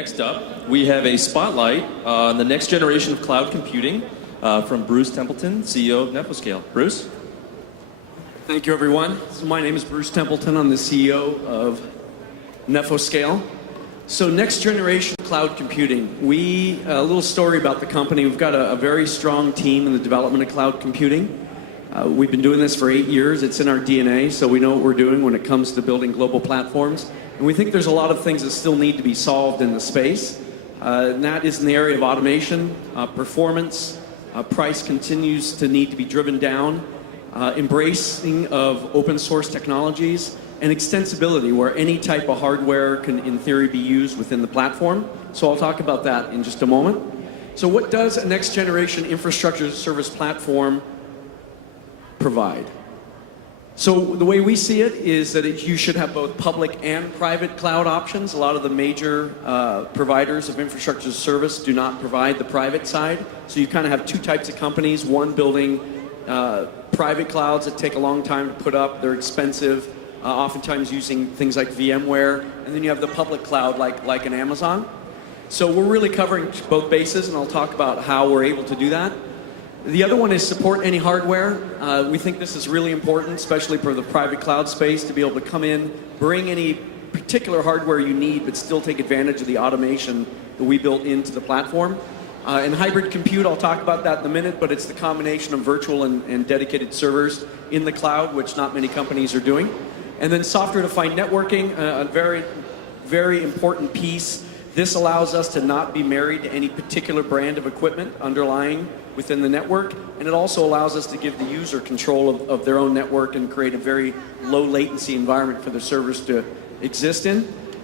Next up, we have a spotlight on the next generation of cloud computing from Bruce Templeton, CEO of NephoScale. Bruce? Thank you, everyone. So my name is Bruce Templeton. I'm the CEO of NephoScale. So next generation cloud computing. A little story about the company. We've got a very strong team in the development of cloud computing. We've been doing this for 8 years. It's in our DNA, so we know what we're doing when it comes to building global platforms. And we think there's a lot of things that still need to be solved in the space. And that is in the area of automation, performance, price continues to need to be driven down, embracing of open source technologies, and extensibility, where any type of hardware can, in theory, be used within the platform. So I'll talk about that in just a moment. So what does a next generation infrastructure as a service platform provide? So the way we see it is that you should have both public and private cloud options. A lot of the major providers of infrastructure as a service do not provide the private side. So you kind of have two types of companies, one building private clouds that take a long time to put up, they're expensive, oftentimes using things like VMware, and then you have the public cloud like an Amazon. So we're really covering both bases, and I'll talk about how we're able to do that. The other one is support any hardware. We think this is really important, especially for the private cloud space, to be able to come in, bring any particular hardware you need, but still take advantage of the automation that we built into the platform. And hybrid compute, I'll talk about that in a minute, but it's the combination of virtual and dedicated servers in the cloud, which not many companies are doing. And then software-defined networking, a very, very important piece. This allows us to not be married to any particular brand of equipment underlying within the network, and it also allows us to give the user control of their own network and create a very low latency environment for the servers to exist in.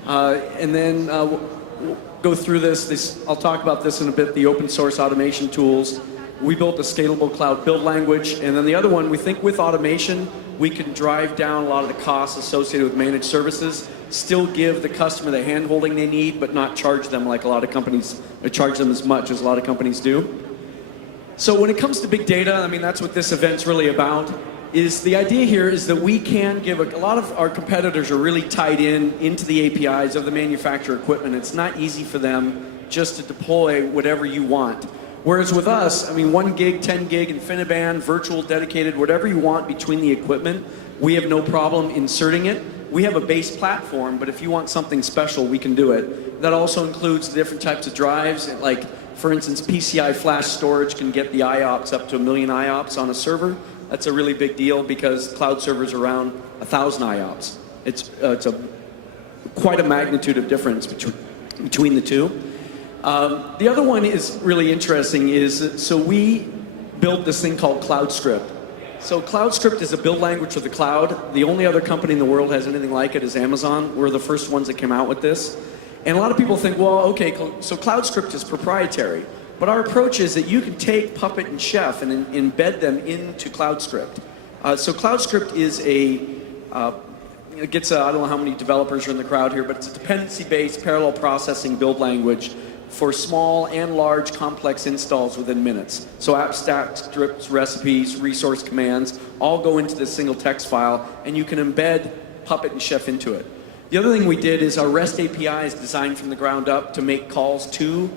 And then we'll go through this. I'll talk about this in a bit, the open source automation tools. We built a scalable cloud build language, and then the other one, we think with automation, we can drive down a lot of the costs associated with managed services, still give the customer the hand-holding they need, but not charge them like a lot of companies, or charge them as much as a lot of companies do. So when it comes to big data, I mean, that's what this event's really about, is the idea here is that we can give a lot of our competitors are really tied into the APIs of the manufacturer equipment. It's not easy for them just to deploy whatever you want. Whereas with us, I mean, 1 gig, 10 gig, InfiniBand, virtual, dedicated, whatever you want between the equipment, we have no problem inserting it. We have a base platform, but if you want something special, we can do it. That also includes the different types of drives, like, for instance, PCI flash storage can get the IOPS up to 1 million IOPS on a server. That's a really big deal because cloud servers are around 1,000 IOPS. It's quite a magnitude of difference between the two. The other one is really interesting so we built this thing called CloudScript. So CloudScript is a build language for the cloud. The only other company in the world has anything like it is Amazon. We're the first ones that came out with this. And a lot of people think, well, okay, so CloudScript is proprietary. But our approach is that you can take Puppet and Chef and embed them into CloudScript. So CloudScript is I don't know how many developers are in the crowd here, but it's a dependency-based parallel processing build language for small and large complex installs within minutes. So app stacks, scripts, recipes, resource commands, all go into this single text file, and you can embed Puppet and Chef into it. The other thing we did is our REST API is designed from the ground up to make calls to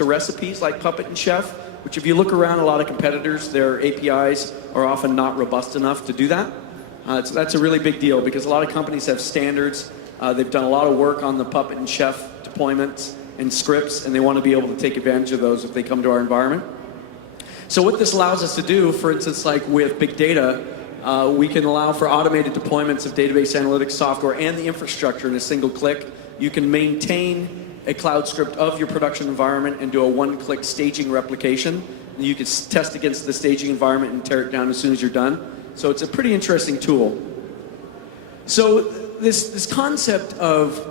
recipes like Puppet and Chef, which if you look around a lot of competitors, their APIs are often not robust enough to do that. So that's a really big deal because a lot of companies have standards. They've done a lot of work on the Puppet and Chef deployments and scripts, and they want to be able to take advantage of those if they come to our environment. So what this allows us to do, for instance, like with big data, we can allow for automated deployments of database analytics software and the infrastructure in a single click. You can maintain a cloud script of your production environment and do a one-click staging replication. And you can test against the staging environment and tear it down as soon as you're done. So it's a pretty interesting tool. So this concept of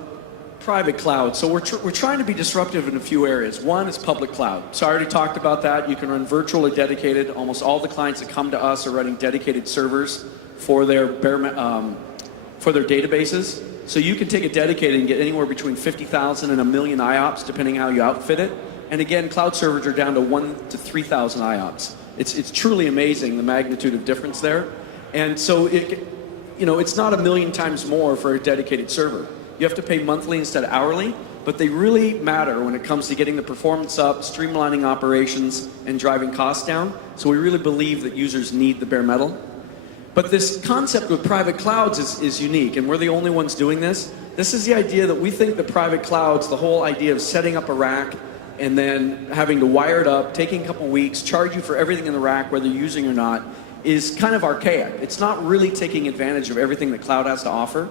private cloud, so we're trying to be disruptive in a few areas. One is public cloud. So I already talked about that. You can run virtual or dedicated. Almost all the clients that come to us are running dedicated servers for their databases. So you can take a dedicated and get anywhere between 50,000 and 1 million IOPS, depending how you outfit it. And again, cloud servers are down to 1 to 3,000 IOPS. It's truly amazing the magnitude of difference there. And so it's not 1 million times more for a dedicated server. You have to pay monthly instead of hourly, but they really matter when it comes to getting the performance up, streamlining operations, and driving costs down. So we really believe that users need the bare metal. But this concept with private clouds is unique, and we're the only ones doing this. This is the idea that we think that private clouds, the whole idea of setting up a rack and then having to wire it up, taking a couple weeks, charge you for everything in the rack, whether you're using or not, is kind of archaic. It's not really taking advantage of everything that cloud has to offer.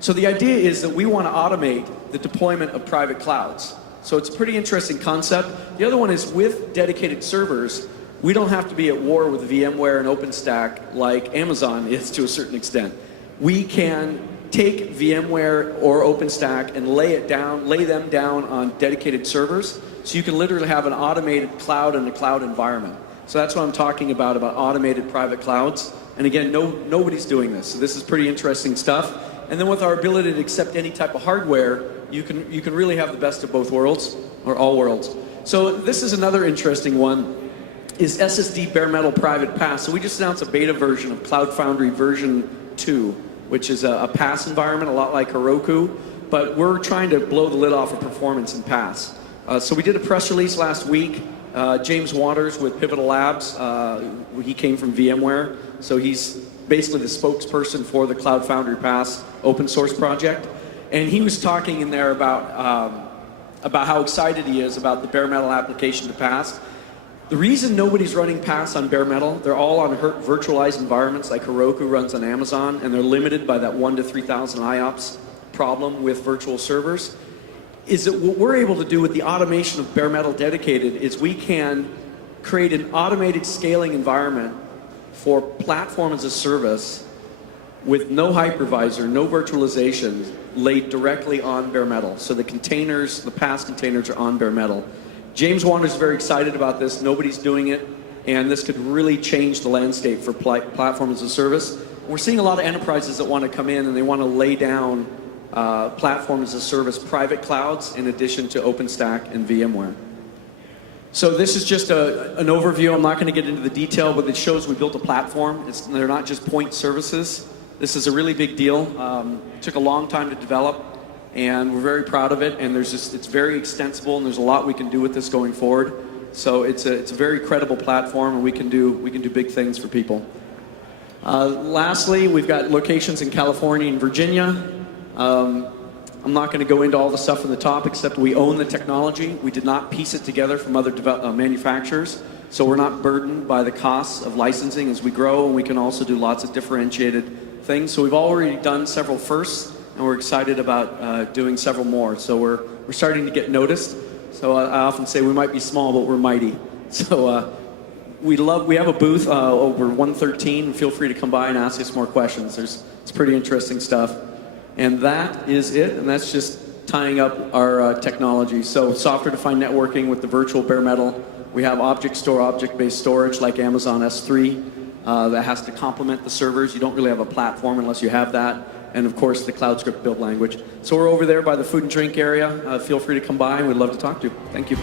So the idea is that we want to automate the deployment of private clouds. So it's a pretty interesting concept. The other one is with dedicated servers, we don't have to be at war with VMware and OpenStack like Amazon is to a certain extent. We can take VMware or OpenStack and lay them down on dedicated servers, so you can literally have an automated cloud and a cloud environment. So that's what I'm talking about automated private clouds. And again, nobody's doing this. So this is pretty interesting stuff. And then with our ability to accept any type of hardware, you can really have the best of both worlds, or all worlds. So this is another interesting one, is SSD bare metal private pass. So we just announced a beta version of Cloud Foundry version 2, which is a pass environment, a lot like Heroku, but we're trying to blow the lid off of performance in pass. So we did a press release last week. James Waters with Pivotal Labs, he came from VMware, so he's basically the spokesperson for the Cloud Foundry Pass open source project. And he was talking in there about how excited he is about the bare metal application to pass. The reason nobody's running pass on bare metal, they're all on virtualized environments like Heroku runs on Amazon, and they're limited by that 1 to 3,000 IOPS problem with virtual servers, is that what we're able to do with the automation of bare metal dedicated is we can create an automated scaling environment for platform as a service with no hypervisor, no virtualization, laid directly on bare metal. So the containers, the pass containers are on bare metal. James Waters is very excited about this. Nobody's doing it, and this could really change the landscape for platform as a service. We're seeing a lot of enterprises that want to come in and they want to lay down platform as a service private clouds in addition to OpenStack and VMware. So this is just an overview. I'm not going to get into the detail, but it shows we built a platform. They're not just point services. This is a really big deal. It took a long time to develop, and we're very proud of it. And it's very extensible, and there's a lot we can do with this going forward. So it's a very credible platform, and we can do big things for people. Lastly, we've got locations in California and Virginia. I'm not going to go into all the stuff on the top, except we own the technology. We did not piece it together from other manufacturers, so we're not burdened by the costs of licensing as we grow, and we can also do lots of differentiated things. So we've already done several firsts, and we're excited about doing several more. So we're starting to get noticed. So I often say we might be small, but we're mighty. So we have a booth over 113. Feel free to come by and ask us more questions. It's pretty interesting stuff. And that is it, and that's just tying up our technology. So software-defined networking with the virtual bare metal. We have object store, object-based storage like Amazon S3 that has to complement the servers. You don't really have a platform unless you have that. And of course, the Cloud Script build language. So we're over there by the food and drink area. Feel free to come by, and we'd love to talk to you. Thank you.